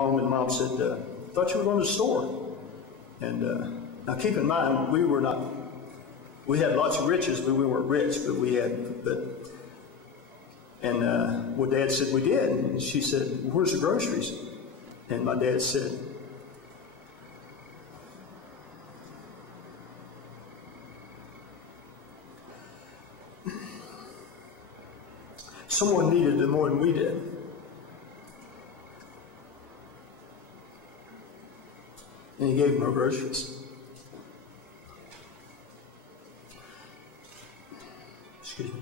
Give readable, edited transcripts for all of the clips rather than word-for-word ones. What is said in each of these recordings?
home, and Mom said, thought you were going to the store. And now keep in mind, we had lots of riches, but we weren't rich, well, Dad said, we did. And she said, where's the groceries? And my dad said, someone needed it more than we did. And he gave them our groceries. Excuse me.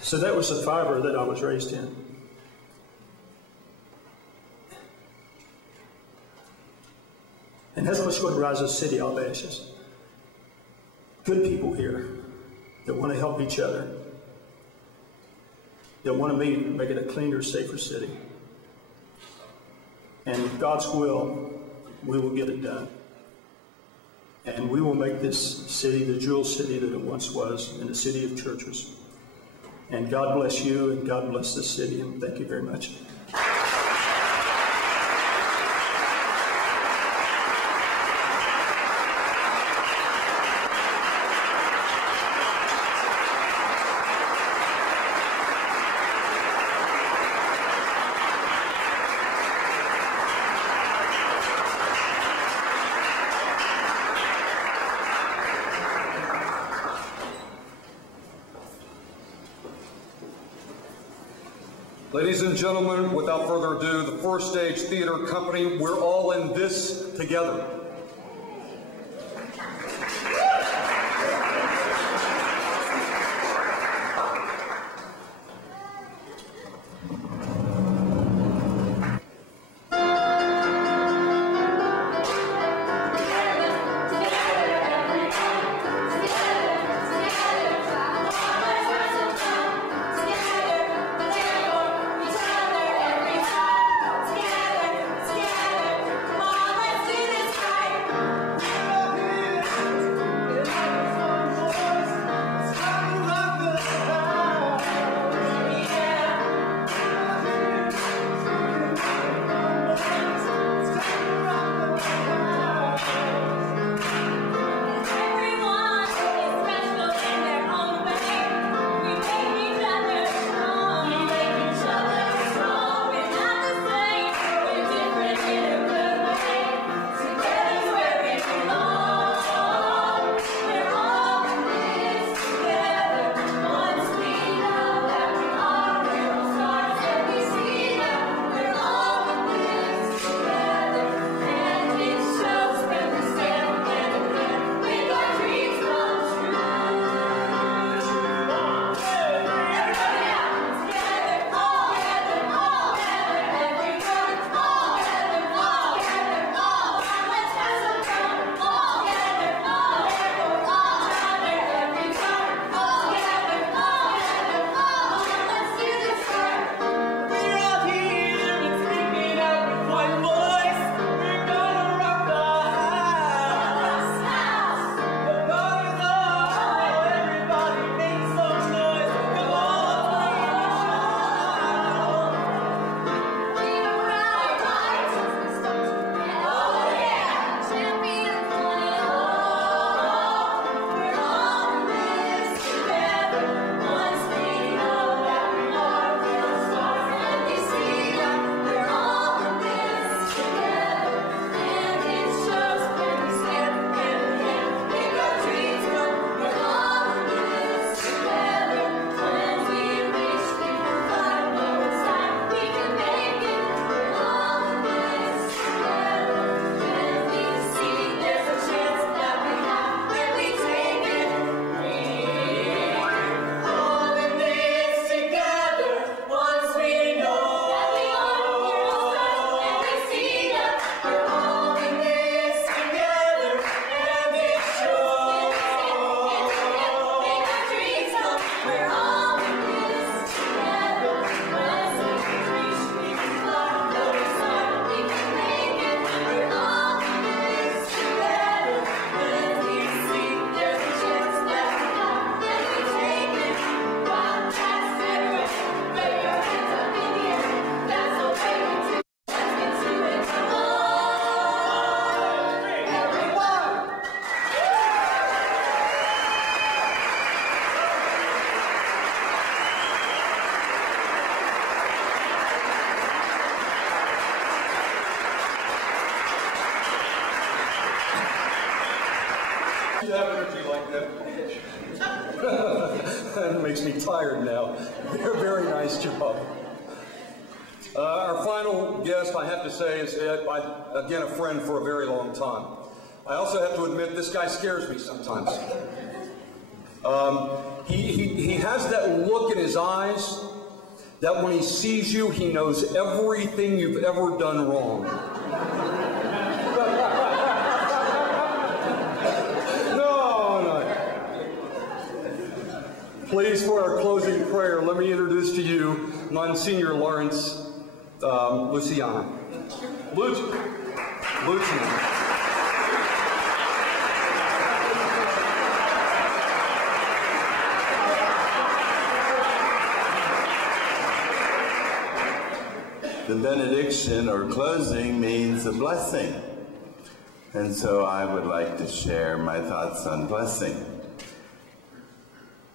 So that was the fiber that I was raised in. And that's what's going to rise this city out of ashes. Good people here that want to help each other, that want to make it a cleaner, safer city. And with God's will, we will get it done. And we will make this city the jewel city that it once was, and the city of churches. And God bless you, and God bless this city, and thank you very much. Ladies and gentlemen, without further ado, the First Stage Theater Company, we're all in this together. Together, come on, let's do this right. That makes me tired now. Very nice job. Our final guest, I have to say, is, again, a friend for a very long time. I also have to admit, this guy scares me sometimes. He has that look in his eyes that when he sees you, he knows everything you've ever done wrong. Please, for our closing prayer, let me introduce to you Monsignor Lawrence Luciana. Luciana. The benediction or closing means a blessing. And so I would like to share my thoughts on blessing.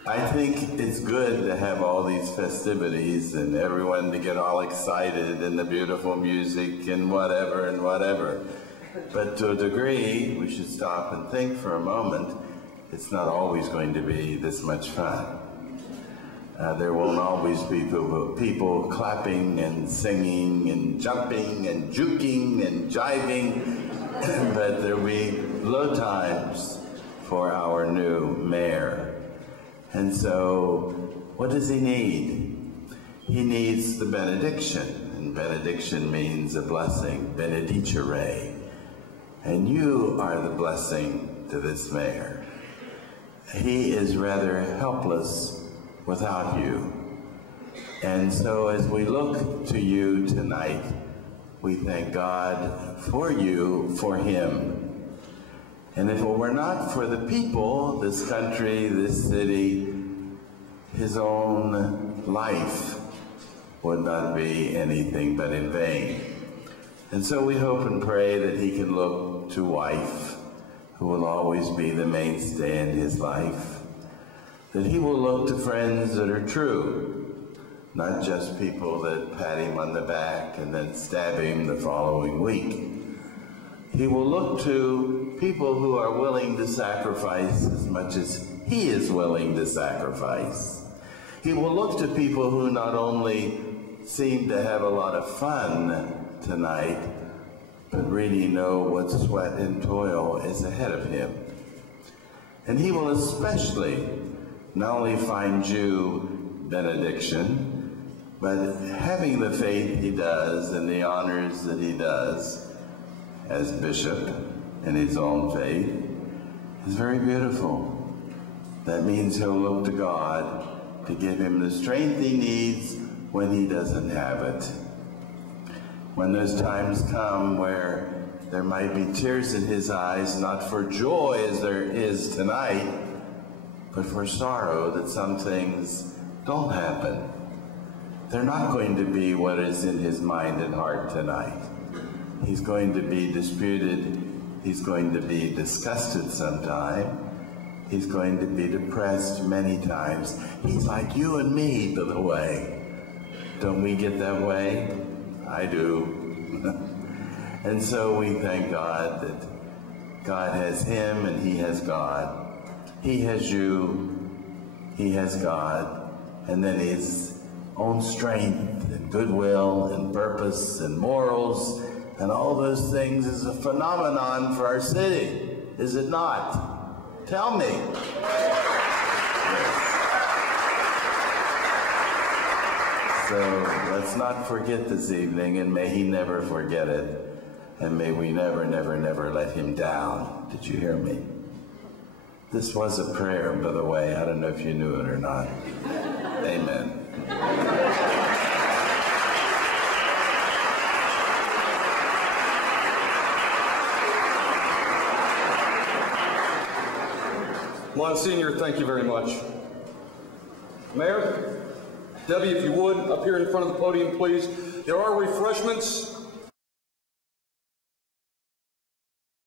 I think it's good to have all these festivities and everyone to get all excited and the beautiful music and whatever. But to a degree, we should stop and think for a moment, it's not always going to be this much fun. There won't always be people clapping and singing and jumping and juking and jiving, but there will be low times for our new mayor. And so, what does he need? He needs the benediction, and benediction means a blessing, benedicere. And you are the blessing to this mayor. He is rather helpless without you. And so as we look to you tonight, we thank God for you, for him. And if it were not for the people, this country, this city, his own life would not be anything but in vain. And so we hope and pray that he can look to wife, who will always be the mainstay in his life, that he will look to friends that are true, not just people that pat him on the back and then stab him the following week. He will look to people who are willing to sacrifice as much as he is willing to sacrifice. He will look to people who not only seem to have a lot of fun tonight, but really know what sweat and toil is ahead of him. And he will especially not only find you benediction, but having the faith he does and the honors that he does as bishop in his own faith is very beautiful. That means he'll look to God to give him the strength he needs when he doesn't have it. When those times come where there might be tears in his eyes, not for joy as there is tonight, but for sorrow that some things don't happen. They're not going to be what is in his mind and heart tonight. He's going to be disputed. He's going to be disgusted sometime. He's going to be depressed many times. He's like you and me, by the way. Don't we get that way? I do. And so we thank God that God has him and he has God. He has you, he has God, and then his own strength and goodwill and purpose and morals and all those things is a phenomenon for our city, is it not? Tell me. Yes. So let's not forget this evening, and may he never forget it, and may we never, never, never let him down. Did you hear me? This was a prayer, by the way. I don't know if you knew it or not. Amen. Monsignor, thank you very much. Mayor, Debbie, if you would, up here in front of the podium, please. There are refreshments